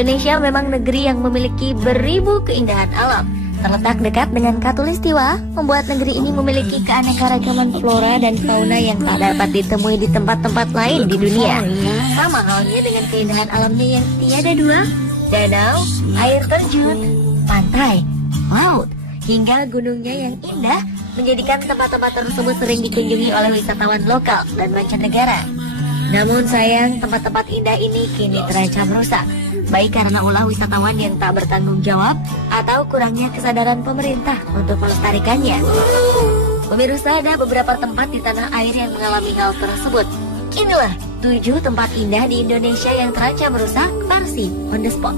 Indonesia memang negeri yang memiliki beribu keindahan alam. Terletak dekat dengan Khatulistiwa, membuat negeri ini memiliki keanekaragaman flora dan fauna yang tak dapat ditemui di tempat-tempat lain di dunia. Sama halnya dengan keindahan alamnya yang tiada dua, danau, air terjun, pantai, laut, hingga gunungnya yang indah menjadikan tempat-tempat tersebut sering dikunjungi oleh wisatawan lokal dan mancanegara. Namun sayang, tempat-tempat indah ini kini terancam rusak, baik karena ulah wisatawan yang tak bertanggung jawab atau kurangnya kesadaran pemerintah untuk melestarikannya. Pemirsa, ada beberapa tempat di tanah air yang mengalami hal tersebut. Inilah 7 tempat indah di Indonesia yang terancam rusak versi on the spot.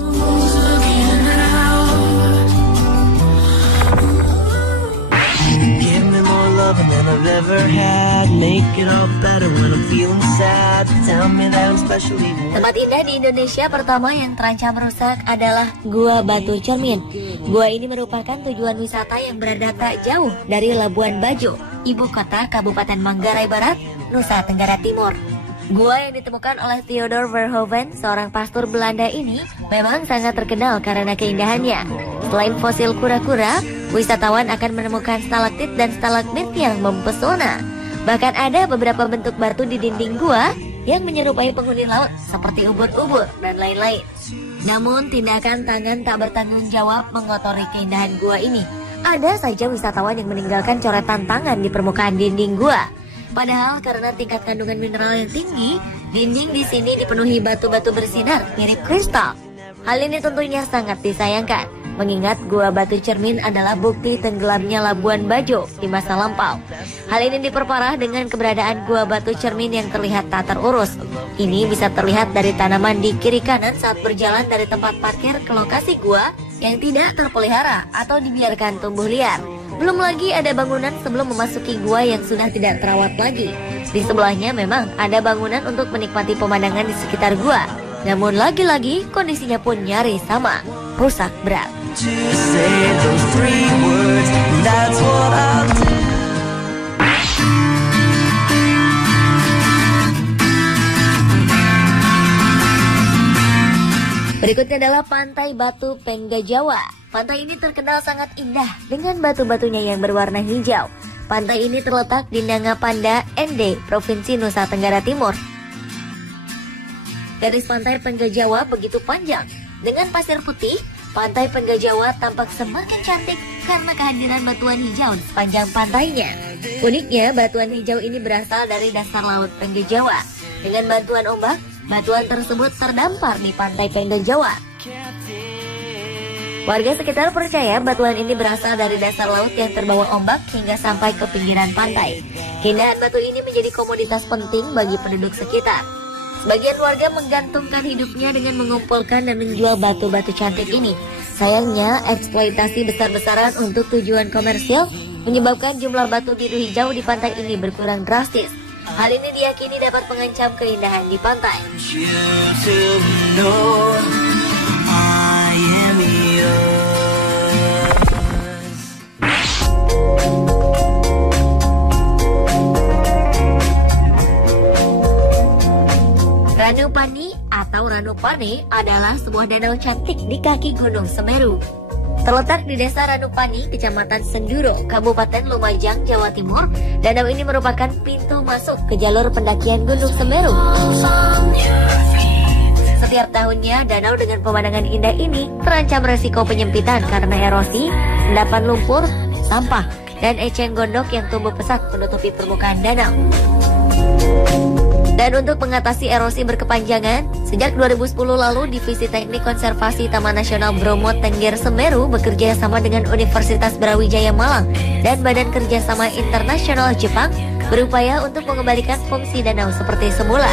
Tempat indah di Indonesia pertama yang terancam rusak adalah Gua Batu Cermin. Gua ini merupakan tujuan wisata yang berada tak jauh dari Labuan Bajo, ibu kota Kabupaten Manggarai Barat, Nusa Tenggara Timur. Gua yang ditemukan oleh Theodor Verhoeven, seorang pastor Belanda ini, memang sangat terkenal karena keindahannya. Selain fosil kura-kura, wisatawan akan menemukan stalaktit dan stalagmit yang mempesona. Bahkan ada beberapa bentuk batu di dinding gua yang menyerupai penghuni laut seperti ubur-ubur dan lain-lain. Namun tindakan tangan tak bertanggung jawab mengotori keindahan gua ini. Ada saja wisatawan yang meninggalkan coretan tangan di permukaan dinding gua. Padahal karena tingkat kandungan mineral yang tinggi, dinding di sini dipenuhi batu-batu bersinar mirip kristal. Hal ini tentunya sangat disayangkan, mengingat Gua Batu Cermin adalah bukti tenggelamnya Labuan Bajo di masa lampau. Hal ini diperparah dengan keberadaan Gua Batu Cermin yang terlihat tak terurus. Ini bisa terlihat dari tanaman di kiri kanan saat berjalan dari tempat parkir ke lokasi gua yang tidak terpelihara atau dibiarkan tumbuh liar. Belum lagi ada bangunan sebelum memasuki gua yang sudah tidak terawat lagi. Di sebelahnya memang ada bangunan untuk menikmati pemandangan di sekitar gua. Namun lagi-lagi kondisinya pun nyaris sama, rusak berat. Berikutnya adalah Pantai Batu Penggajawa. Pantai ini terkenal sangat indah dengan batu-batunya yang berwarna hijau. Pantai ini terletak di Nangapanda, ND, Provinsi Nusa Tenggara Timur. Garis pantai Penggajawa begitu panjang. Dengan pasir putih, Pantai Penggajawa tampak semakin cantik karena kehadiran batuan hijau di sepanjang pantainya. Uniknya, batuan hijau ini berasal dari dasar laut Penggajawa. Dengan bantuan ombak, batuan tersebut terdampar di Pantai Penggajawa. Warga sekitar percaya batuan ini berasal dari dasar laut yang terbawa ombak hingga sampai ke pinggiran pantai. Keindahan batu ini menjadi komoditas penting bagi penduduk sekitar. Sebagian warga menggantungkan hidupnya dengan mengumpulkan dan menjual batu-batu cantik ini. Sayangnya, eksploitasi besar-besaran untuk tujuan komersil menyebabkan jumlah batu biru hijau di pantai ini berkurang drastis. Hal ini diyakini dapat mengancam keindahan di pantai. Ranupani atau Ranupane adalah sebuah danau cantik di kaki Gunung Semeru. Terletak di Desa Ranupani, Kecamatan Senduro, Kabupaten Lumajang, Jawa Timur, danau ini merupakan pintu masuk ke jalur pendakian Gunung Semeru. Setiap tahunnya, danau dengan pemandangan indah ini terancam resiko penyempitan karena erosi, endapan lumpur, sampah, dan eceng gondok yang tumbuh pesat menutupi permukaan danau. Dan untuk mengatasi erosi berkepanjangan, sejak 2010 lalu Divisi Teknik Konservasi Taman Nasional Bromo Tengger Semeru bekerja sama dengan Universitas Brawijaya Malang dan Badan Kerjasama Internasional Jepang berupaya untuk mengembalikan fungsi danau seperti semula.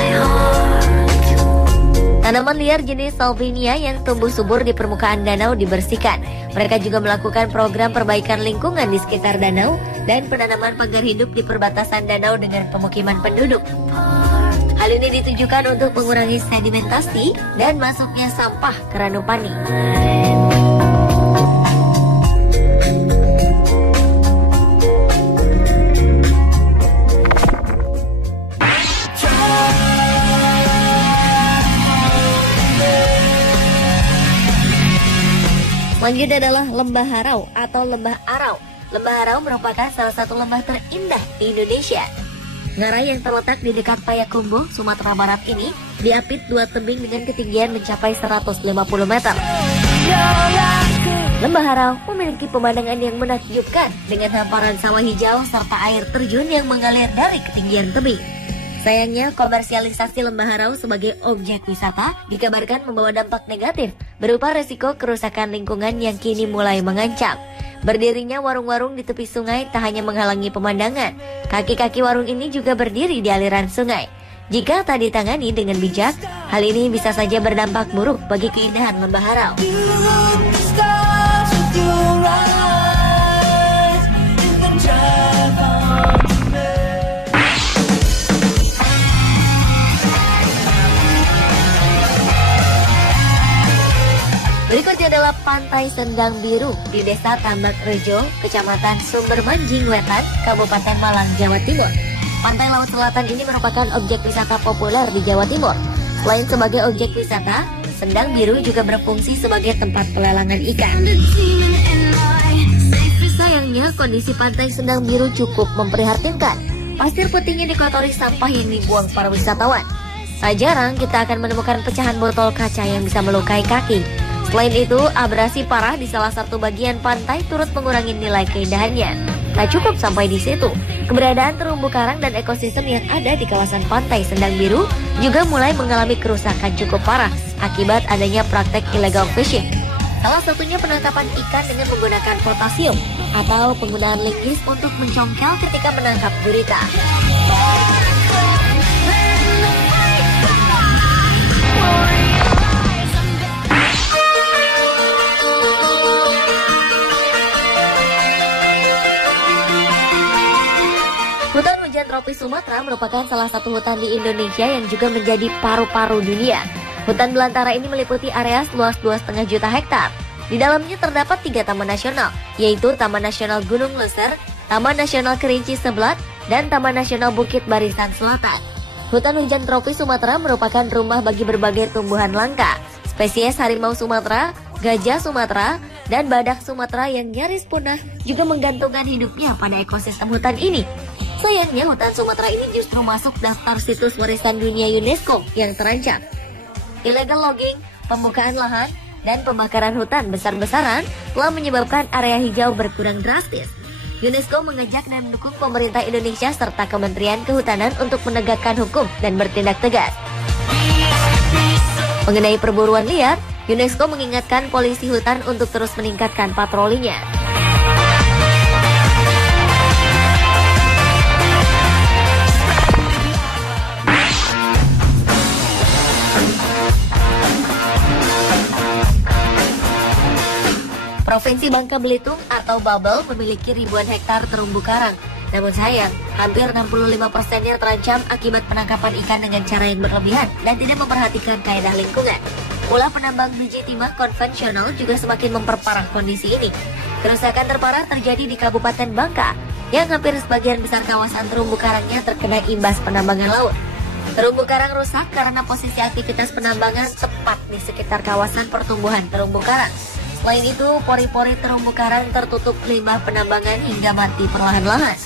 Tanaman liar jenis Salvinia yang tumbuh subur di permukaan danau dibersihkan. Mereka juga melakukan program perbaikan lingkungan di sekitar danau dan penanaman pagar hidup di perbatasan danau dengan pemukiman penduduk. Hal ini ditujukan untuk mengurangi sedimentasi dan masuknya sampah ke Ranupani. Selanjutnya adalah Lembah Harau atau Lembah Arau. Lembah Harau merupakan salah satu lembah terindah di Indonesia. Ngarai yang terletak di dekat Payakumbuh, Sumatera Barat ini diapit dua tebing dengan ketinggian mencapai 150 meter. Lembah Harau memiliki pemandangan yang menakjubkan dengan hamparan sawah hijau serta air terjun yang mengalir dari ketinggian tebing. Sayangnya, komersialisasi Lembah Harau sebagai objek wisata dikabarkan membawa dampak negatif berupa resiko kerusakan lingkungan yang kini mulai mengancam. Berdirinya warung-warung di tepi sungai tak hanya menghalangi pemandangan, kaki-kaki warung ini juga berdiri di aliran sungai. Jika tak ditangani dengan bijak, hal ini bisa saja berdampak buruk bagi keindahan Lembah Harau. Berikutnya adalah Pantai Sendang Biru di Desa Tambak Rejo, Kecamatan Sumber Manjing Wetan, Kabupaten Malang, Jawa Timur. Pantai Laut Selatan ini merupakan objek wisata populer di Jawa Timur. Selain sebagai objek wisata, Sendang Biru juga berfungsi sebagai tempat pelelangan ikan. Sayangnya, kondisi Pantai Sendang Biru cukup memprihatinkan. Pasir putihnya dikotori sampah yang dibuang para wisatawan. Tak jarang kita akan menemukan pecahan botol kaca yang bisa melukai kaki. Selain itu, abrasi parah di salah satu bagian pantai turut mengurangi nilai keindahannya. Tak cukup sampai di situ, keberadaan terumbu karang dan ekosistem yang ada di kawasan Pantai Sendang Biru juga mulai mengalami kerusakan cukup parah akibat adanya praktek illegal fishing. Salah satunya penangkapan ikan dengan menggunakan potasium atau penggunaan linggis untuk mencongkel ketika menangkap gurita. Hutan hujan tropis Sumatera merupakan salah satu hutan di Indonesia yang juga menjadi paru-paru dunia. Hutan belantara ini meliputi area seluas 2,5 juta hektar. Di dalamnya terdapat 3 taman nasional, yaitu Taman Nasional Gunung Leuser, Taman Nasional Kerinci Seblat, dan Taman Nasional Bukit Barisan Selatan. Hutan hujan tropis Sumatera merupakan rumah bagi berbagai tumbuhan langka, spesies harimau Sumatera, gajah Sumatera, dan badak Sumatera yang nyaris punah juga menggantungkan hidupnya pada ekosistem hutan ini. Sayangnya, hutan Sumatera ini justru masuk daftar situs warisan dunia UNESCO yang terancam. Illegal logging, pembukaan lahan, dan pembakaran hutan besar-besaran telah menyebabkan area hijau berkurang drastis. UNESCO mengajak dan mendukung pemerintah Indonesia serta Kementerian Kehutanan untuk menegakkan hukum dan bertindak tegas. Mengenai perburuan liar, UNESCO mengingatkan polisi hutan untuk terus meningkatkan patrolinya. Provinsi Bangka Belitung atau Babel memiliki ribuan hektar terumbu karang. Namun sayang, hampir 65%-nya terancam akibat penangkapan ikan dengan cara yang berlebihan dan tidak memperhatikan kaedah lingkungan. Ulah penambang biji timah konvensional juga semakin memperparah kondisi ini. Kerusakan terparah terjadi di Kabupaten Bangka, yang hampir sebagian besar kawasan terumbu karangnya terkena imbas penambangan laut. Terumbu karang rusak karena posisi aktivitas penambangan tepat di sekitar kawasan pertumbuhan terumbu karang. Selain itu, pori-pori terumbu karang tertutup limbah penambangan hingga mati perlahan-lahan.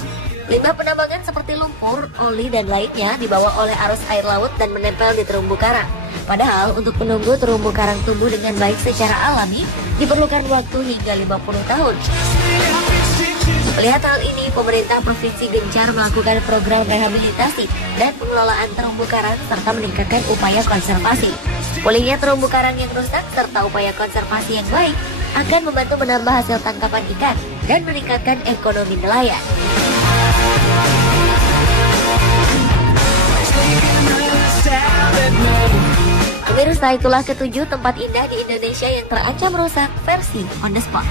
Limbah penambangan seperti lumpur, oli, dan lainnya dibawa oleh arus air laut dan menempel di terumbu karang. Padahal, untuk menunggu terumbu karang tumbuh dengan baik secara alami, diperlukan waktu hingga 50 tahun. Melihat hal ini, pemerintah provinsi gencar melakukan program rehabilitasi dan pengelolaan terumbu karang serta meningkatkan upaya konservasi. Pulihnya terumbu karang yang rusak serta upaya konservasi yang baik akan membantu menambah hasil tangkapan ikan dan meningkatkan ekonomi nelayan. Pemirsa, itulah ketujuh tempat indah di Indonesia yang terancam rusak versi On The Spot.